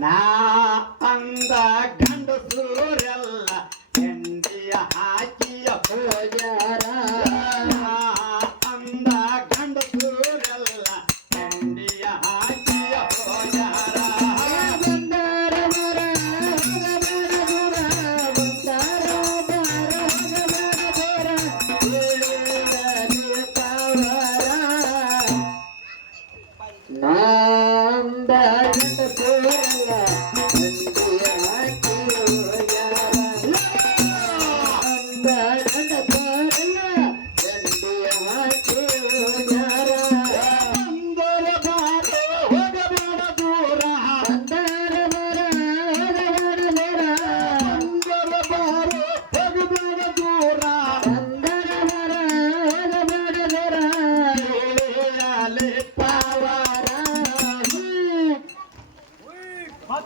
ನಾ ಅಂದ ಗಂಡಸೂರೆಲ್ಲ ಹೆಂಡಿಯ ಹಾಕಿಯ ಹೋಗ್ಯಾರ ಅಂದ ಗಂಡಸೂರೆಲ್ಲ ಹೆಂಡಿಯ ಹಾಕಿಯ ಹೋಗ್ಯಾರ ನಂದ ಗಂಡಸೂರೆಲ್ಲ ಹೆಂಡಿಯ ಹಾಕಿ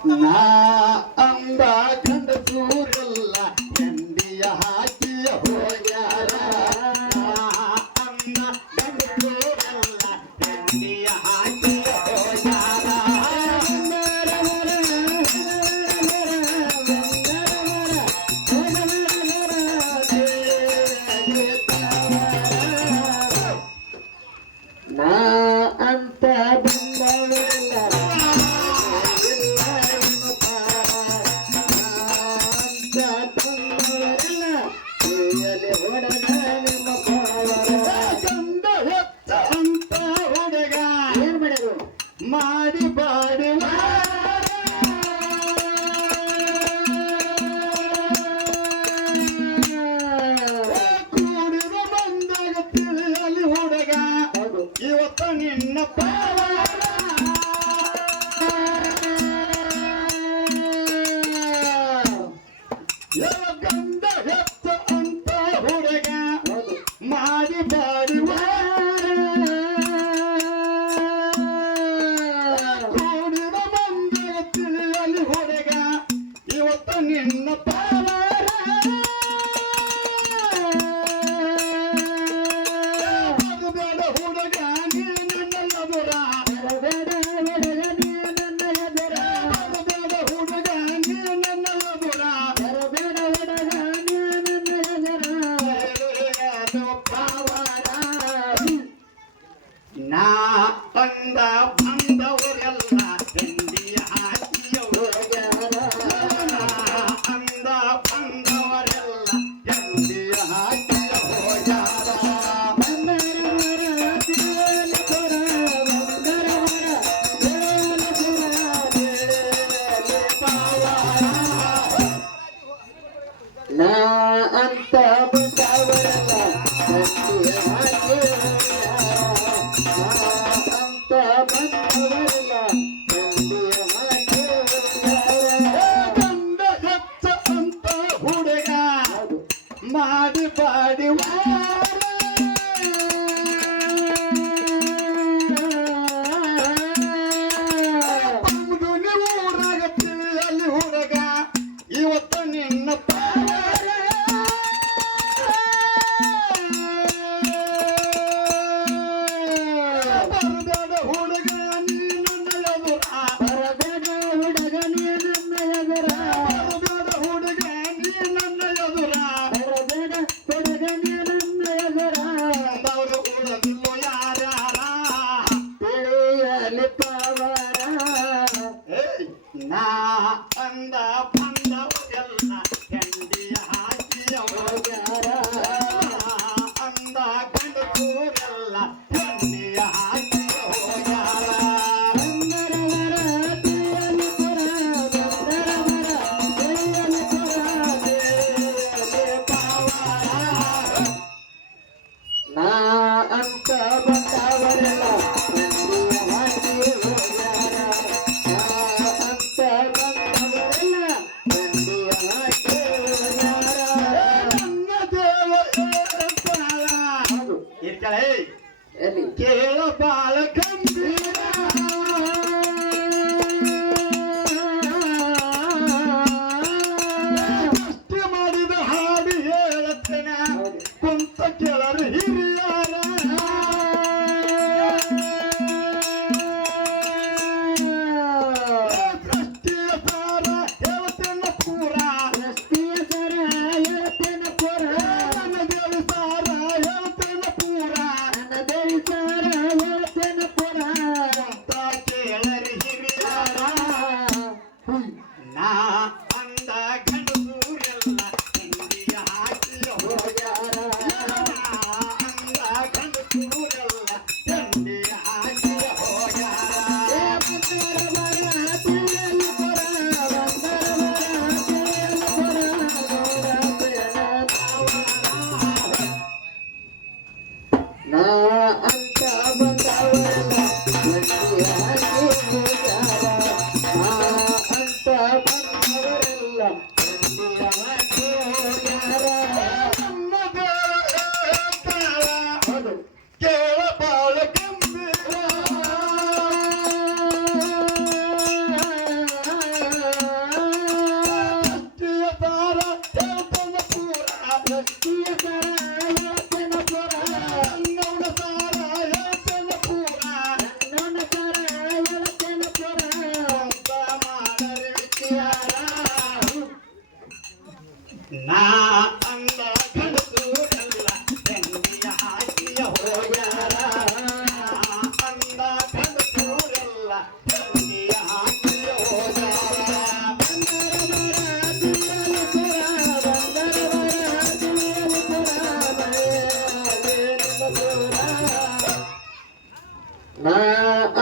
ನಾ ಅಂದ ಗಂಡಸೂರೆಲ್ಲ ಹೆಂಡಿಯ ಹಾಕಿಯ ಹೋಗ್ಯಾರ ಅಂದ ಗಂಡಸೂರೆಲ್ಲ ಹೆಂಡಿಯ ಹಾಕಿಯ ಹೋಗ್ಯಾರ ನಾ ಅಂತ ಬಂದವರೆಲ್ಲ ಹೊಡಗ ನಿಮ್ಮ ಗಂಡ ಹೊತ್ತ ಅಂತ ಹುಡುಗ ಏನ್ ಮಾಡ್ಯಾರು ಮಾಡಿ ಬಾಡಿ ಕೂಡಿದ ಬಂದಾಗ ತಿಳಿಯಲಿ ಹುಡುಗ ಇವತ್ತು ನಿನ್ನ ಪಾವಾರ ಗಂಡ ಹೆತ್ತ ಅಂತ ಹುಡುಗ ಮಾಡಿ ಬಾಡಿ ಕೂಡಿದ ಬಂದಾಗ ತಿಳಿಯಲಿ ಹುಡುಗ ಇವತ್ತು ನಿನ್ನ ಪಾವಾರ ಬೇಡ ಹುಡುಗ ನೀ ನನ್ನೆಲ್ಲ ದೂರ ಬೇಡ ಬೇಡ ನೀ ನನ್ನ ಎದುರ ಬೇಡ ಹುಡುಗ ನೀ ನನ್ನೆಲ್ಲ ದೂರ ಬೇಡ ಹುಡುಗ ನೀ ನನ್ನ ಎದುರ ಪಾವಾರ ನಾ ಅಂದ ಬಂದವರೆಲ್ಲ ಹೆಂಡಿಯ ಹಾಕಿಯ ಹೋಗ್ಯಾರ ಅಂದ ಬಂದವರೆಲ್ಲ ಹೆಂಡಿಯ ಹಾಕಿಯ ಹೋಗ್ಯಾರ ನಾ ಅಂತ ಬಂದವರೆಲ್ಲ ಹೆಂಡಿಯ ಹಾಕಿ ಅಂತ ಬಂದ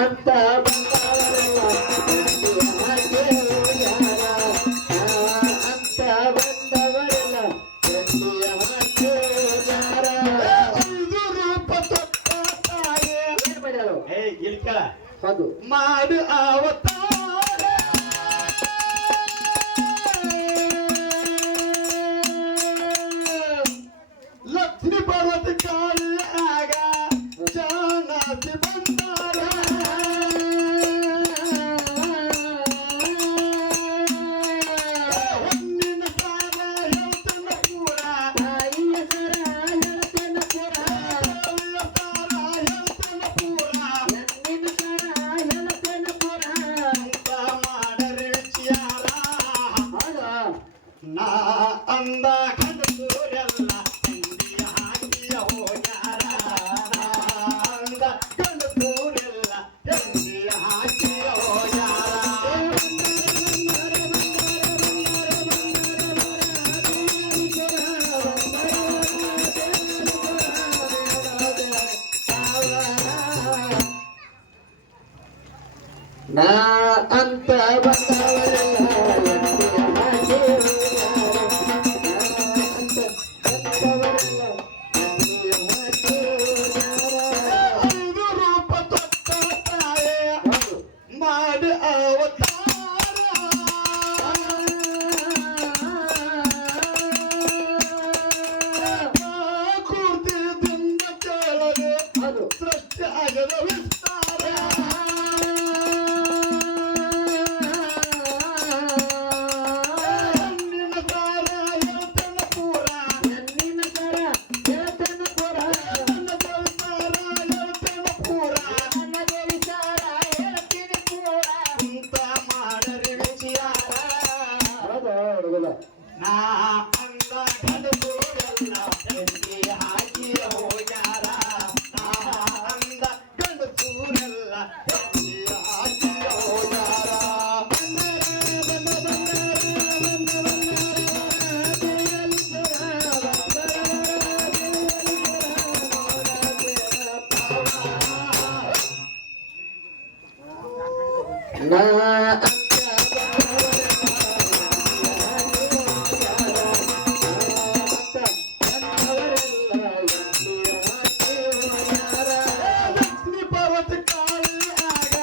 ಅಂತ ಬಂದವರೆಲ್ಲ ಹಾಗೆ ಹೋಗ್ಯಾರ ಅಂತ ಬಂದವರೆಲ್ಲ ಹಾಗೆ ಹೋಗ್ಯಾರ 5 ರೂಪ ತೊಟ್ಟ ತಾಯಿ ಏನ್ ಮಾಡ್ಯಾರು ಇಲ್ಕ ಹೌದು ಮಾಡು ಅವತಾರ ಲಕ್ಷ್ಮಿ ಪರ್ವತ ಕಾಳಿಯಾಗ ಜಾನಾತಿ ಬಂದಾರ ಹೊನ್ನಿನ ಸಾರ ಹೇಳ್ತನ ಪೂರ ತಾಯಿಯ ಸರ ಹೇಳ್ತೇನ ಪುರ ತಾಯಿಯ ಸಾರ ಹೇಳ್ತನ ಪೂರ ಹೆಣ್ಣಿನ ಸರ ಹೇಳ್ತೇನ ಪುರ ಅಂತ ಮಾಡರಿ ವಿಚಾರ ಹೌದು ನಾ ಅಂದ ಕನಸೂರೆಲ್ಲ ತಂದಿಯ ಹಾಕಿಯ ಹೋಗ್ಯಾರ ನಾ ಅಂದ ಕನಸೂರೆಲ್ಲ ತಂದಿಯ ಹಾಕಿಯ ಹೋಗ್ಯಾರ ನಾ ಅಂತ ಬಂದವರೆಲ್ಲ ಹಾಗೆ ಬಂದವರೆಲ್ಲ ಹಾಗೆ 5 ರೂಪ ತೊಟ್ಟ ತಾಯೇ ಮಾಡಿ ಅವತಾರ ಕೂರ್ತಿದಿಂದ ಕೇಳದೆ ಅದು ಸೃಷ್ಟಿ ಆಗದ ವಿಸ್ತಾರ ಹೆಣ್ಣಿನ ಸಾರ ಹೇಳ್ತನ ಪೂರ ಹೆಣ್ಣಿನ ಸರ ಹೇಳ್ತೇನ ಪುರ ನನ್ನ ಸಾರ ಹೇಳ್ತನ ಪೂರ ನನ್ನದೇವಿ ಸರ ಹೇಳ್ತೀನಿ ಪುರ ಅಂತ ಮಾಡರಿ ವಿಚಾರ ಹೌದು ಹುಡುಗಲ್ಲ ನಾ ಅಂದ ಗಂಡಸೂರೆಲ್ಲ ತಂಗಿ ಹಾಕಿ ಹೋಗ್ಯಾರ ನಾ ಅಂದ ಗಂಡಸೂರೆಲ್ಲ ತಂಗಿ ಹಾಕಿ ಹೋಗ್ಯಾರ ನಾ ಅಂತ ಲಕ್ಷ್ಮಿ ಪರ್ವತ ಕಾಳಿಯಾಗ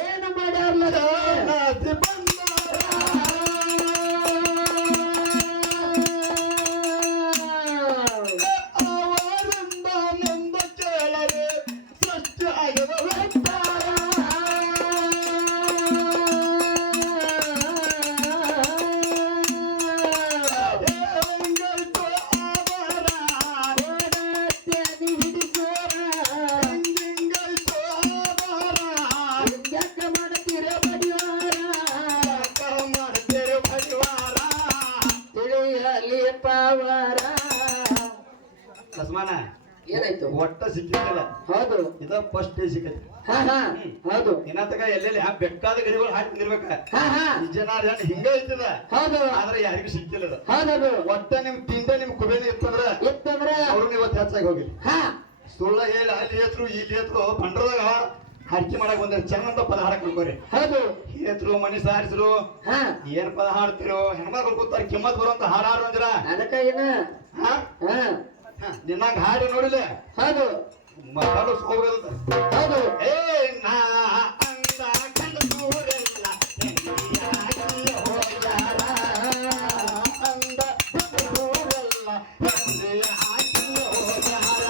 ಏನು ಮಾಡ್ಯಾರ್ಲ ಜಾನಾತಿ ಬಂದಾರ ಅವರಿಂದ ಮುಂದ ಕೇಳರೆ ಸೃಷ್ಟಿ ಆಗದ ವಿಸ್ತಾರ ಹೆಂಗೈತೋ ಆಧಾರ ಹೆಂಗೈತೋ ಆಧಾರ ಯಾಕ ಮಾಡ್ತೀರ ಬಡಿವಾರ ಮಾಡ್ತೇವೆ ಪರಿವಾರ ತಿಳಿಯಲಿ ಪಾವಾರ ಲಕ್ಷ್ಮಣ ಏನಾಯ್ತು ಒಟ್ಟ ಸಿಕ್ಕಿಲ್ಲ ಹೌದು ಇದ ಫಸ್ಟ್ ಡೇ ಸಿಕ್ಕೈತಿ ಹಾ ಹಾ ಹೌದು ಇನ್ನತಕ ಎಲ್ಲೆಲ್ಲಿ ಬೆಕ್ಕಾದ ಗರಿಗಳು ಹಾಕಿ ನಿಂದಿರ್ಬೇಕ ಹಾ ಹಾ ಜನ ಹಿಂಗ ಐತದ ಹೌದು ಆದ್ರೆ ಯಾರಿಗೂ ಸಿಕ್ಕಿಲ್ಲ ಅದು. ಹೌದದು ಒಟ್ಟ ನಿಮ್ ತಿಂಡ ನಿಮ್ ಕುಬೇನ ಇತ್ತಂದ್ರ ಇತ್ತಂದ್ರ ಅವ್ರನ್ನ ಇವತ್ತು ಹೆಚ್ಚಾಗಿ ಹೋಗಿ ಹಾ ಸುಳ್ಳ ಹೇಳಿ ಅಲ್ಲಿ ಹೆತ್ರು ಇಲ್ಲಿ ಹೆತ್ರು ಬಂಡ್ರದಾಗ ಹರಕೆ ಮಾಡಕ್ ಬಂದ್ರೆ ಚಂದ ಪದ ಹಾಡಕ್ ನೋಡ್ಕೋರಿ ಹೌದು ಹೆತ್ರು ಮನಿ ಸಾರಿಸ್ರು ಹಾ ಏನ್ ಪದ ಹಾಡ್ತಿರೋ ಹೆಣ್ಮಕ್ಳು ಕೂತಾರ ಕಿಮ್ಮತ್ ಬರುವಂತ ಹಾಡು ಹಾಡ್ರು ಅಂದ್ರ ಅದಕ್ಕ ಏನ ಹಾ ಹಾ ನಿನ್ನಂಗ ಹಾಡಿ ನೋಡಿಲ್ಲ ಹೌದು ಮಾತಾಡೋ ಹೋಗೋದ ಹೌದು ಏ ನಾ ಅಂದ ಗಂಡಸೂರೆಲ್ಲ ತಂಗಿಯಾಗಿ ಹೋಗ್ಯಾರ ಅಂದ ಗಂಡಸೂರೆಲ್ಲ ತಂಗಿಯಾಗಿ ಹೋಗ್ಯಾರ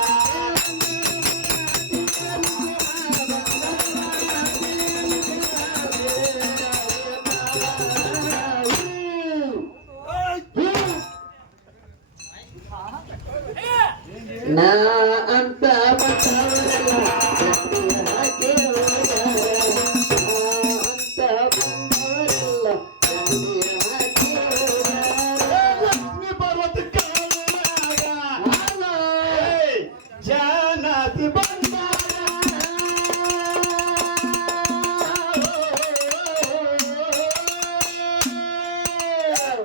ನಾ ಅಂತ ಬಂದವರೆಲ್ಲ ಹಾಗೆ ಹೋಗ್ಯಾರ ಅಂತ ಬಂದವರೆಲ್ಲ ಹಾಗೆ ಹೋಗ್ಯಾರ ಲಕ್ಷ್ಮಿ ಪರ್ವತ ಕಾಳಿಯಾಗ ಹಲೋ ಜಾನಾತಿ ಬಂದಾರ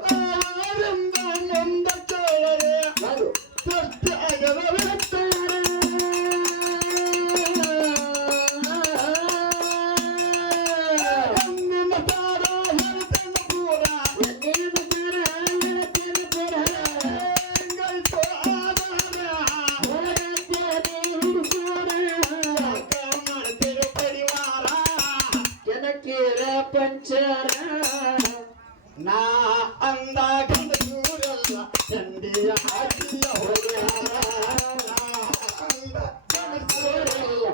ಅವರಿಂದ ಮುಂದ ಕೇಳರೆ ಹೌದು ಸೃಷ್ಟಿ ಆಗದ ವಿಸ್ತಾರ ಗಾಳಿಯ ಹಾಕಿಯ ಹೊಡೆಯ ಮನಸೂರೆಲ್ಲ